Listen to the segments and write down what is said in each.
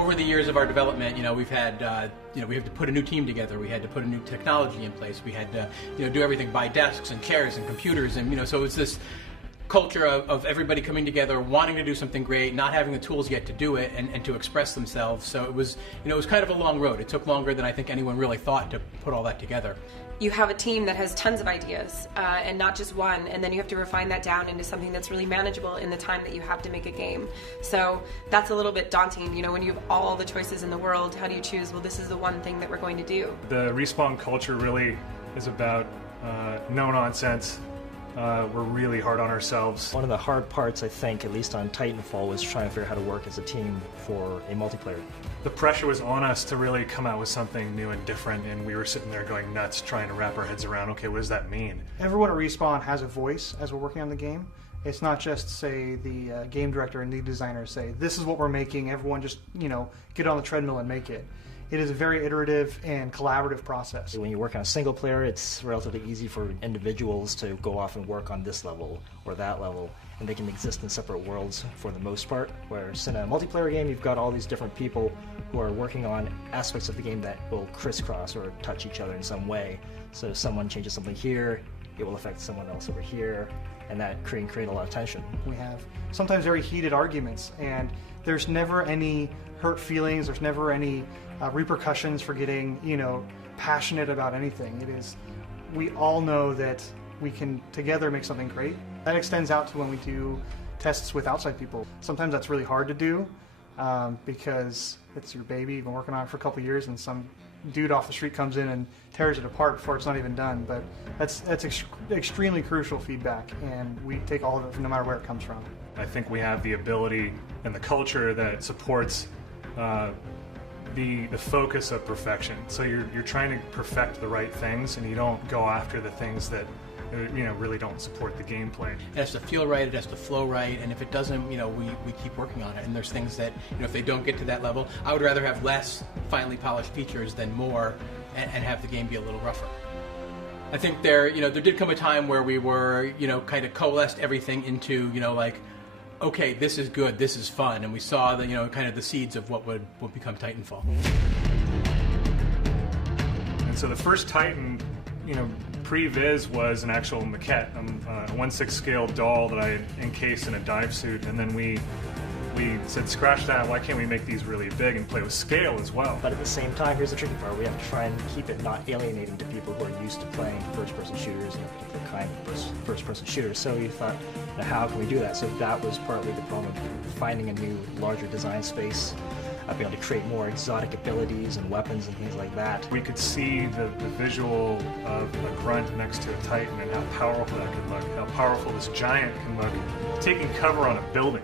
over the years of our development, we've had, we have to put a new team together. We had to put a new technology in place. We had to, do everything, buy desks and chairs and computers, and so it's this culture of everybody coming together, wanting to do something great, not having the tools yet to do it, and to express themselves. So it was, it was kind of a long road. It took longer than I think anyone really thought to put all that together. You have a team that has tons of ideas, and not just one, and then you have to refine that down into something that's really manageable in the time that you have to make a game. So that's a little bit daunting, when you have all the choices in the world, how do you choose, well, this is the one thing that we're going to do? The Respawn culture really is about no nonsense. We're really hard on ourselves. One of the hard parts, I think, at least on Titanfall, was trying to figure out how to work as a team for a multiplayer. The pressure was on us to really come out with something new and different, and we were sitting there going nuts trying to wrap our heads around, okay, what does that mean? Everyone at Respawn has a voice as we're working on the game. It's not just, say, the game director and lead designer say, this is what we're making, everyone just, get on the treadmill and make it. It is a very iterative and collaborative process. When you work on a single player, it's relatively easy for individuals to go off and work on this level or that level, and they can exist in separate worlds for the most part. Whereas in a multiplayer game, you've got all these different people who are working on aspects of the game that will crisscross or touch each other in some way. So if someone changes something here, it will affect someone else over here, and that can create a lot of tension. We have sometimes very heated arguments, and there's never any hurt feelings, there's never any repercussions for getting, passionate about anything. It is, we all know that we can together make something great. That extends out to when we do tests with outside people. Sometimes that's really hard to do because it's your baby, you've been working on it for a couple of years, and some dude off the street comes in and tears it apart before it's not even done. But that's extremely crucial feedback, and we take all of it no matter where it comes from. I think we have the ability and the culture that supports the focus of perfection. So you're trying to perfect the right things, and you don't go after the things that really don't support the gameplay. It has to feel right, it has to flow right, and if it doesn't, we keep working on it. And there's things that, if they don't get to that level, I would rather have less finely polished features than more, and have the game be a little rougher. I think there did come a time where we were, kind of coalesced everything into, okay, this is good, this is fun, and we saw the, kind of the seeds of what would become Titanfall. And so the first Titan, pre-viz was an actual maquette, a 1/6 scale doll that I had encased in a dive suit, and then we said, scratch that, why can't we make these really big and play with scale as well? But at the same time, here's the tricky part, we have to try and keep it not alienating to people who are used to playing first-person shooters and a particular kind of first-person shooters. So we thought, how can we do that? So that was partly the problem of finding a new, larger design space, being able to create more exotic abilities and weapons and things like that. We could see the visual of a grunt next to a Titan and how powerful that could look, how powerful this giant can look, taking cover on a building.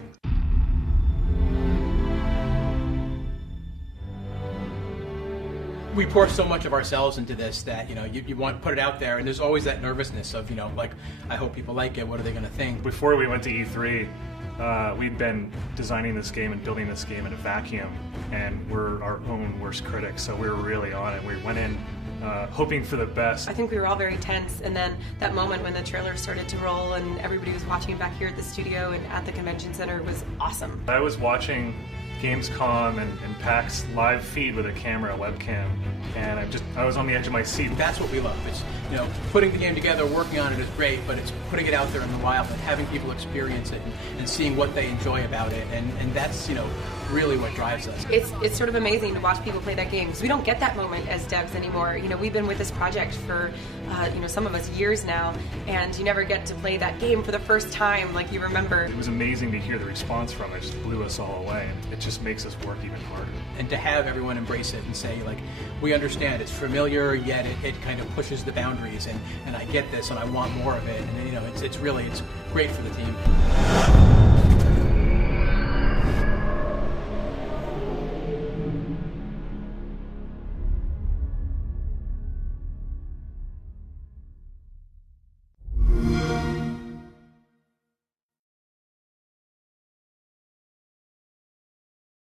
We pour so much of ourselves into this that, you want to put it out there, and there's always that nervousness of, I hope people like it, what are they going to think? Before we went to E3, we'd been designing this game and building this game in a vacuum, and we're our own worst critics, so we were really on it. We went in hoping for the best. I think we were all very tense, and then that moment when the trailer started to roll and everybody was watching it back here at the studio and at the convention center was awesome. I was watching Gamescom and PAX live feed with a camera, a webcam, and I was on the edge of my seat. That's what we love. It's, putting the game together, working on it is great, but it's putting it out there in the wild and having people experience it and seeing what they enjoy about it, and that's, really what drives us. It's sort of amazing to watch people play that game, because we don't get that moment as devs anymore. We've been with this project for, some of us years now, and you never get to play that game for the first time like you remember. It was amazing to hear the response from it. It just blew us all away, and it just makes us work even harder. And to have everyone embrace it and say, we understand, it's familiar, yet it kind of pushes the boundaries, and I get this, and I want more of it, and it's great for the team.